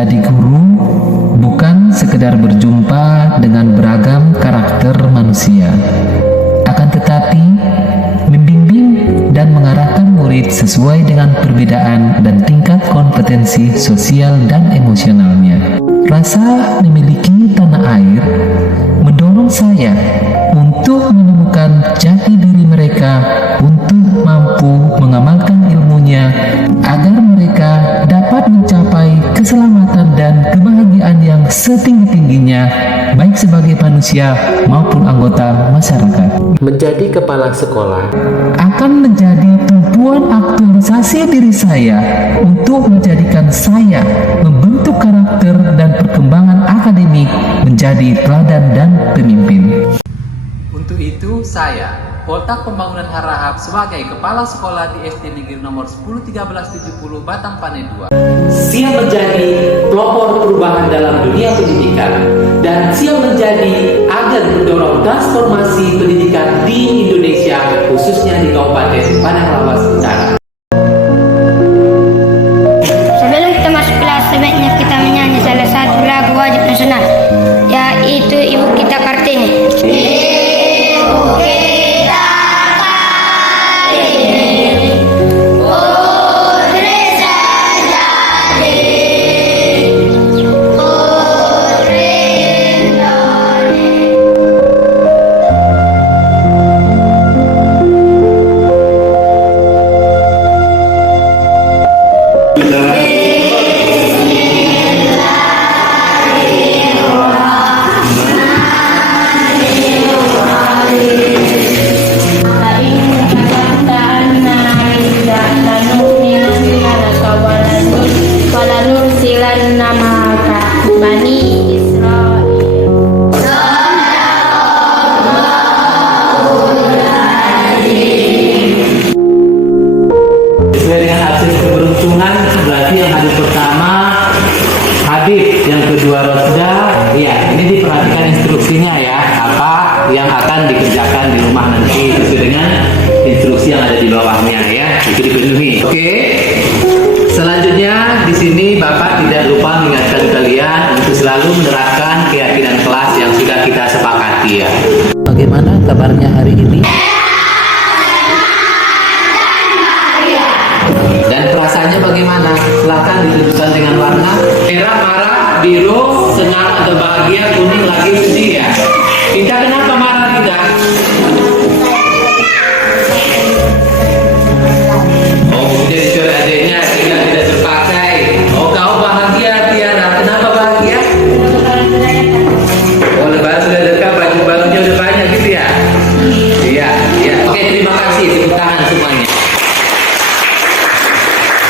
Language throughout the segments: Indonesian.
menjadi guru bukan sekedar berjumpa dengan beragam karakter manusia, akan tetapi membimbing dan mengarahkan murid sesuai dengan perbedaan dan tingkat kompetensi sosial dan emosionalnya. Rasa memiliki tanah air mendorong saya untuk menemukan jati diri mereka, untuk mampu mengamalkan ilmunya agar mereka dapat mencapai keselamatan dan kebahagiaan yang setinggi-tingginya, baik sebagai manusia maupun anggota masyarakat. Menjadi kepala sekolah Akan menjadi tumpuan aktualisasi diri saya untuk menjadikan saya membentuk karakter dan perkembangan akademik menjadi teladan dan pemimpin. Untuk itu, saya, Poltak Pembangunan Harahap sebagai Kepala Sekolah di SD Negeri nomor 101370 Batang Pane 2, siap menjadi pelopor perubahan dalam dunia pendidikan dan siap menjadi agen pendorong transformasi pendidikan di Indonesia, khususnya di Kabupaten Padang Lawas Utara. Sebelum kita masuk kelas, sebaiknya kita menyanyi salah satu lagu wajib nasional, yaitu Ibu Kita Kartini. Sesuai dengan hasil keberuntungan, berarti yang hadir pertama Habib, yang kedua Rosda. Ya, ini diperhatikan instruksinya ya, apa yang akan dikerjakan di rumah nanti sesuai dengan instruksi yang ada di bawahnya ya, itu dipenuhi. Oke. Selanjutnya di sini Bapak tidak lupa mengingatkan kalian untuk selalu menerapkan keyakinan kelas yang sudah kita sepakati ya. Bagaimana kabarnya hari ini? Dan perasaannya bagaimana? Silahkan ditunjukkan dengan warna merah, marah, biru, senang atau bahagia, kuning lagi sedih ya. Kita kenapa marah kita? Oh, jadi suara adiknya tidak terpakai. Oh, kau bahagia Tiara. Kenapa bahagia? Oh, lebaran sudah dekat, baju barunya udah banyak gitu ya. Iya, iya. Oke, terima kasih. Tepuk tangan semuanya.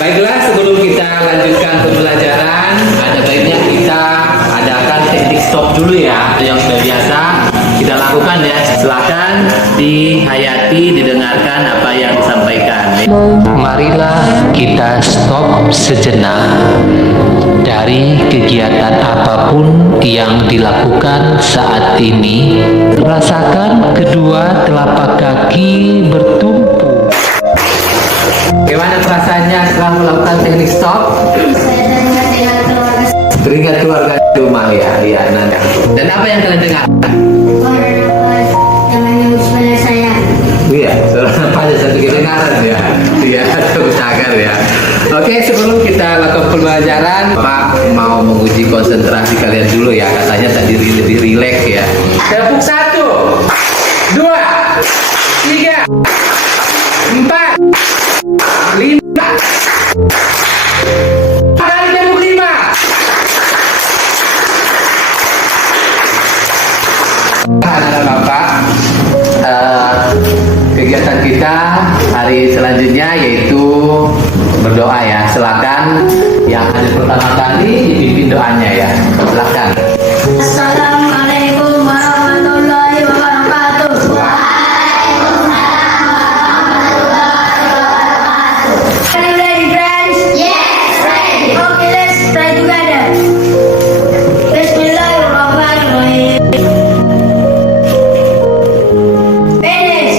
Baiklah, sebelum kita lanjutkan pembelajaran, ada baiknya kita adakan teknik stop dulu ya, yang sudah biasa kita lakukan ya. Silakan dihayati, didengarkan apa yang disampaikan. Marilah kita stop sejenak dari kegiatan apapun yang dilakukan saat ini. Rasakan kedua telapak kaki bertumpu. Bagaimana perasaannya setelah melakukan teknik stop? Teringat keluarga di rumah ya, iya nanti. Dan apa yang kalian dengarkan? Iya, suara pada satu kedengaran ya. Iya, bercagar ya. Oke, sebelum kita lakukan pembelajaran, Pak mau menguji konsentrasi kalian dulu ya. Katanya tadi lebih rileks ya. Tepuk 1, 2, 3, 4, 5. Kali tepuk 5. Bapak, kegiatan kita hari selanjutnya yaitu berdoa ya. Silakan yang hadir pertama kali dipimpin doanya ya. Silakan. Assalamualaikum warahmatullahi wabarakatuh. Are you ready, friends? Yes, ready. Okay, let's try together. Bismillahirrahmanirrahim. Finish.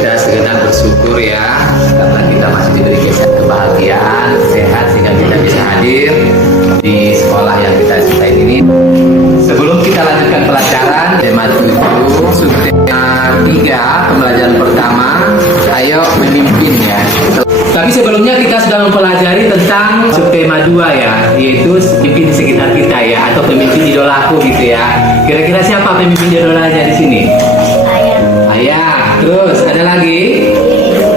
Kita segenap bersyukur ya karena kita masih diberi kebahagiaan, sehat sehingga kita bisa hadir. Ayo memimpin ya. Tapi sebelumnya kita sudah mempelajari tentang subtema 2 ya, yaitu pemimpin di sekitar kita ya, atau pemimpin idolaku gitu ya. Kira-kira siapa pemimpin idolanya di sini? Ayah. Ayah. Terus ada lagi?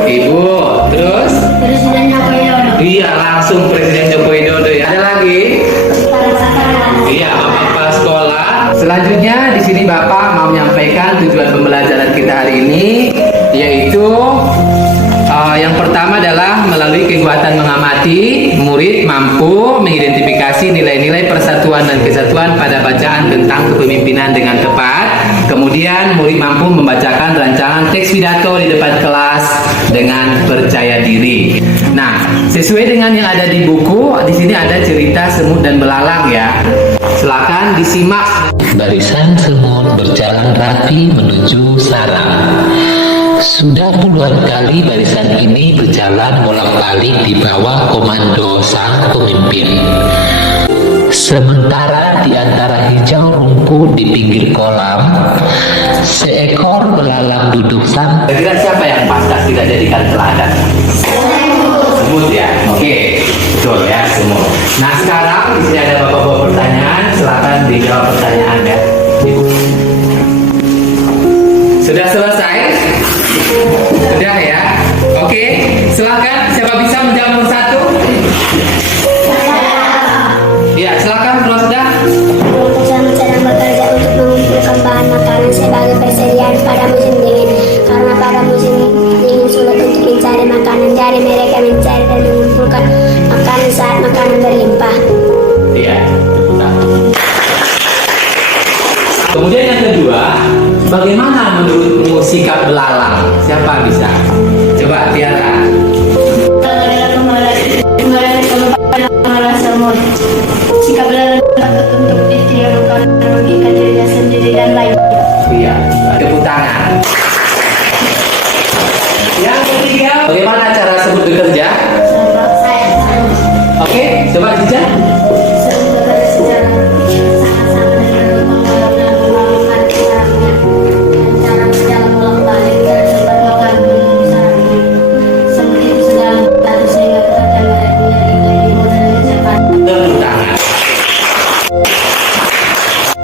Ibu. Terus? Presiden Joko Widodo. Iya, langsung Presiden Joko Widodo ya. Ada lagi? Para sekolah. Iya, Bapak sekolah. Selanjutnya di sini Bapak mau menyampaikan tujuan pembelajaran kita hari ini, yaitu yang pertama adalah melalui kegiatan mengamati, murid mampu mengidentifikasi nilai-nilai persatuan dan kesatuan pada bacaan tentang kepemimpinan dengan tepat. Kemudian murid mampu membacakan rancangan teks pidato di depan kelas dengan percaya diri. Nah, sesuai dengan yang ada di buku, di sini ada cerita semut dan belalang ya. Silakan disimak. Barisan semut berjalan rapi menuju sarang. Sudah puluhan kali barisan ini berjalan bolak-balik di bawah komando sang pemimpin. Sementara di antara hijau rumput di pinggir kolam, seekor belalang duduk santai. Kira-kira siapa yang pantas kita jadikan teladan? Semut ya. Oke, betul ya, semut. Nah, sekarang di sini ada bapak-bapak pertanyaan, silakan dijawab pertanyaan ya. Sudah selesai? Sudah ya. Oke, silakan. Siapa bisa menjawab nomor 1? Ya, silakan Rosda. Bersama-sama bekerja untuk mengumpulkan bahan makanan sebagai persediaan pada musim dingin. Karena pada musim dingin sulit untuk mencari makanan, jadi mereka mencari dan mengumpulkan makanan saat makanan berlimpah. Iya. Kemudian yang kedua, bagaimana menurutmu sikap belalang? Siapa bisa? Coba Tiara. Sikap belalang untuk ditirukan merugikan dirinya sendiri dan lain. Iya, tepuk tangan. Yang ketiga, bagaimana cara semut bekerja? Oke, coba Cica.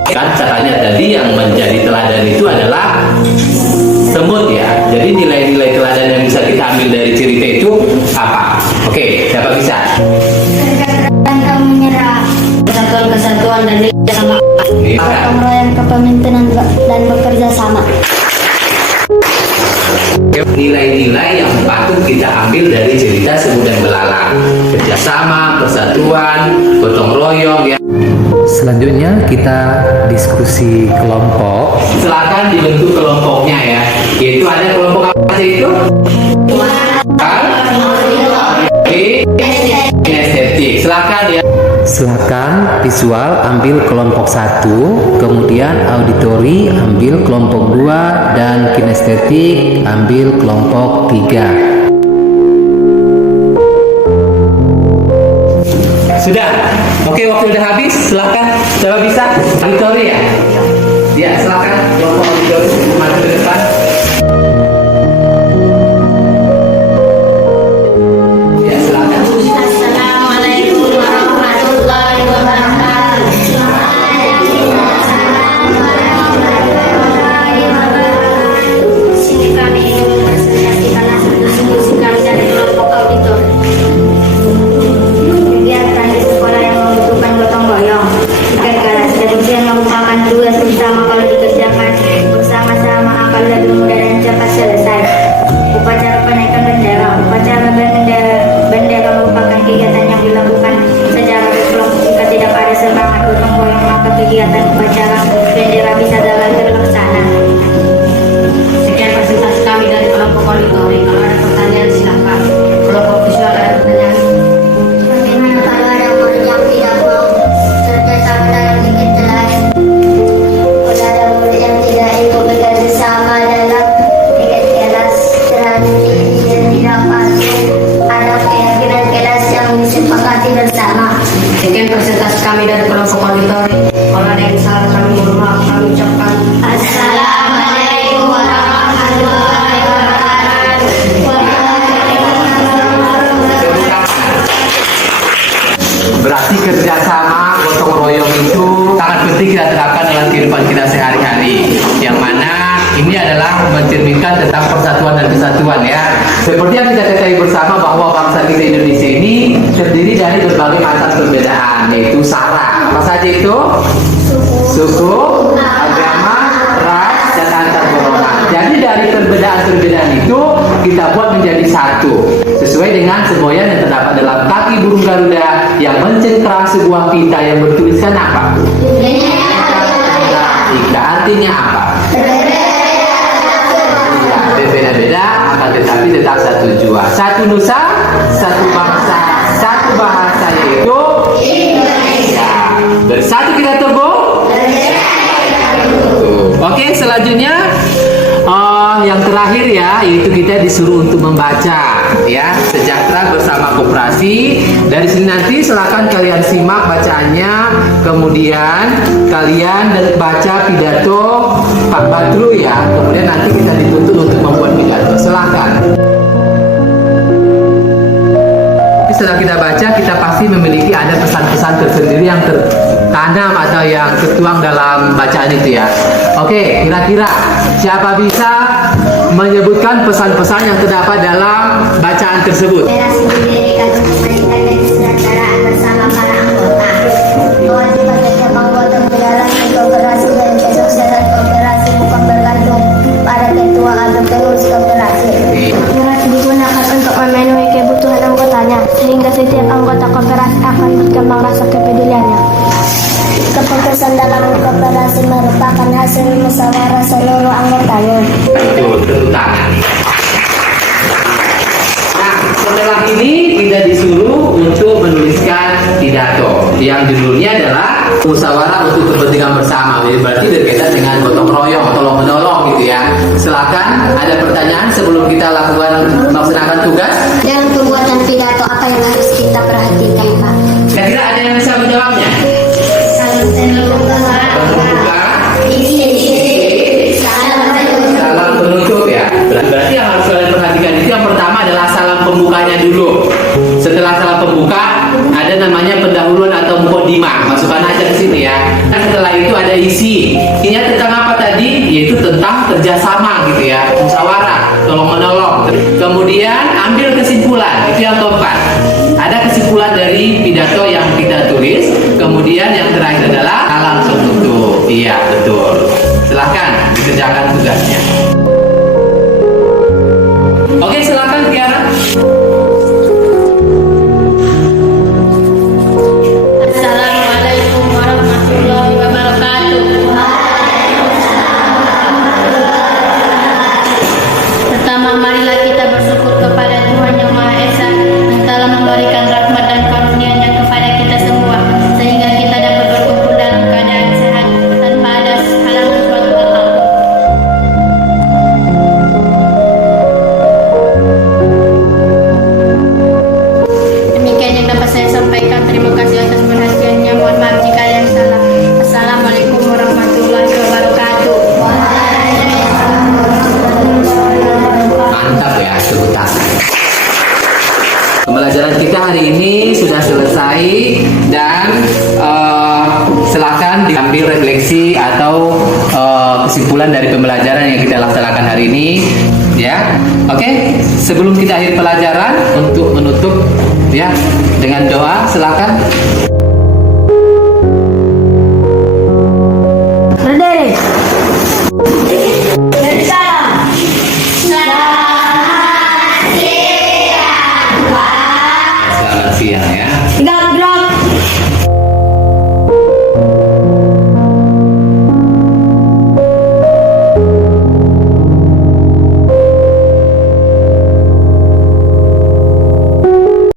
Kan caranya tadi yang menjadi teladan itu adalah semut ya. Jadi nilai-nilai teladan yang bisa kita ambil dari cerita itu apa? Oke, siapa bisa? Pantang menyerah, kesatuan dan kerjasama, gotong royong kepemimpinan dan bekerja sama. Nilai-nilai yang patut kita ambil dari cerita semut dan belalang: kerjasama, persatuan, gotong royong ya. Selanjutnya kita diskusi kelompok. Silakan dibentuk kelompoknya ya. Yaitu ada kelompok apa saja itu? Kinestetik. Silakan ya. Silakan visual ambil kelompok 1, kemudian auditori ambil kelompok 2, dan kinestetik ambil kelompok 3. Sudah? Oke, waktu udah habis. Silakan. Coba bisa auditori ya? Ya, silakan kelompok auditori maju ke depan. Ya, silakan. Assalamualaikum warahmatullahi wabarakatuh. Sini kami ingin mempresentasikan hasil diskusi kami dari kelompok auditor. Kegiatan di sekolah yang membutuhkan gotong royong, keras, dan ujian merupakan tugas bersama kalau dikerjakan bersama-sama akan lebih mudah dan cepat selesai. Upacara penaikan bendera. Upacara bendera merupakan kegiatan yang dilakukan secara berkelompok. Jika tidak ada semangat gotong royong, maka kegiatan upacara bendera bisa dapat terlaksana. Sekian presentasi kami dari kelompok auditori. Kalau ada pertanyaan silakan. Kelompok visual ada pertanyaan. Bagaimana kalau ada murid yang tidak mau kerjasama dalam bikin teladan? Kalau ada murid yang tidak ikut bekerja sama dalam bikin kelas teladan ini dan tidak patuh, ada keyakinan kelas yang disepakati bersama. Sekian presentasi kami dari kelompok auditori. Kalau ada yang salah kami mohon maaf, kami ucapkan Assalamualaikum warahmatullahi wabarakatuh. kita terapkan dalam kehidupan kita sehari-hari, yang mana ini adalah mencerminkan tentang persatuan dan kesatuan ya. Seperti yang kita ketahui bersama bahwa bangsa kita Indonesia ini terdiri dari berbagai macam perbedaan, yaitu sara. Apa saja itu? Suku, agama, ras, dan antar golongan. Jadi dari perbedaan-perbedaan itu kita buat menjadi satu, sesuai dengan semboyan yang terdapat dalam kaki burung Garuda yang mencengkram sebuah pita yang bertuliskan apa? Ika. Artinya apa? Berbeda-beda akan tetapi tetap satu jua, satu nusa, satu bangsa, satu bahasa, yaitu Indonesia. Bersatu kita teguh. Oke, selanjutnya yang terakhir ya, yaitu kita disuruh untuk membaca ya, sejahtera bersama koperasi. Dari sini nanti silakan kalian simak bacaannya, kemudian kalian dan baca pidato Pak Badru ya, kemudian nanti kita dituntut untuk membuat pidato. Silakan. Setelah kita baca, kita pasti memiliki ada pesan-pesan tersendiri yang tertanam atau yang tertuang dalam bacaan itu ya. Oke, kira-kira siapa bisa menyebutkan pesan-pesan yang terdapat dalam bacaan tersebut? Federasi didirikan untuk meningkatkan kesejahteraan bersama para anggota. Kewajiban setiap anggota menjalani kooperasi dan kesuksesan kooperasi bukan bergantung pada ketua atau pengurus kooperasi. Kooperasi digunakan untuk memenuhi kebutuhan anggotanya, sehingga setiap anggota kooperasi akan berkembang rasa kepeduliannya. Keputusan dalam kooperasi merupakan hasil musyawarah seluruh anggotanya. Betul, tepuk tangan. Nah, setelah ini kita disuruh untuk menuliskan pidato yang judulnya adalah musyawarah untuk kepentingan bersama. Jadi berarti berkaitan dengan gotong royong, tolong menolong gitu ya. Silakan, ada pertanyaan sebelum kita melaksanakan tugas? Dalam pembuatan pidato apa yang harus kita perhatikan, Pak? Kira-kira ada yang bisa menjawabnya? Salam penutup ya. Berarti yang harus kalian perhatikan itu yang pertama adalah salam pembukanya dulu. Setelah salam pembuka ada namanya pendahuluan atau mukadimah. Masukkan aja ke sini ya. Dan setelah itu ada isi. Isinya tentang apa tadi? Yaitu tentang kerjasama gitu ya, musyawarah, tolong menolong. Kemudian ambil kesimpulan. Itu yang keempat. Ada kesimpulan dari pidato yang kita tulis. Kemudian yang terakhir adalah salam penutup. Iya, betul. Silakan dikerjakan tugasnya. Oke, silakan Tiara. Assalamualaikum warahmatullahi wabarakatuh. Pertama, marilah kita bersyukur kepada Tuhan Yang Maha Esa yang telah memberikan rahmat dan karunia-Nya kepada kita semua, sehingga kita dapat berkumpul dalam keadaan sehat tanpa ada halangan suatu apapun. Demikian yang dapat saya sampaikan. Terima kasih atas perhatiannya. Mohon maaf jika ada yang salah. Assalamualaikum warahmatullahi wabarakatuh. Mantap ya, tepuk tangan. Pembelajaran kita hari ini sudah selesai dan silakan diambil refleksi atau kesimpulan dari pembelajaran yang kita laksanakan hari ini ya. Oke, sebelum kita akhir pelajaran untuk menutup ya dengan doa, silakan.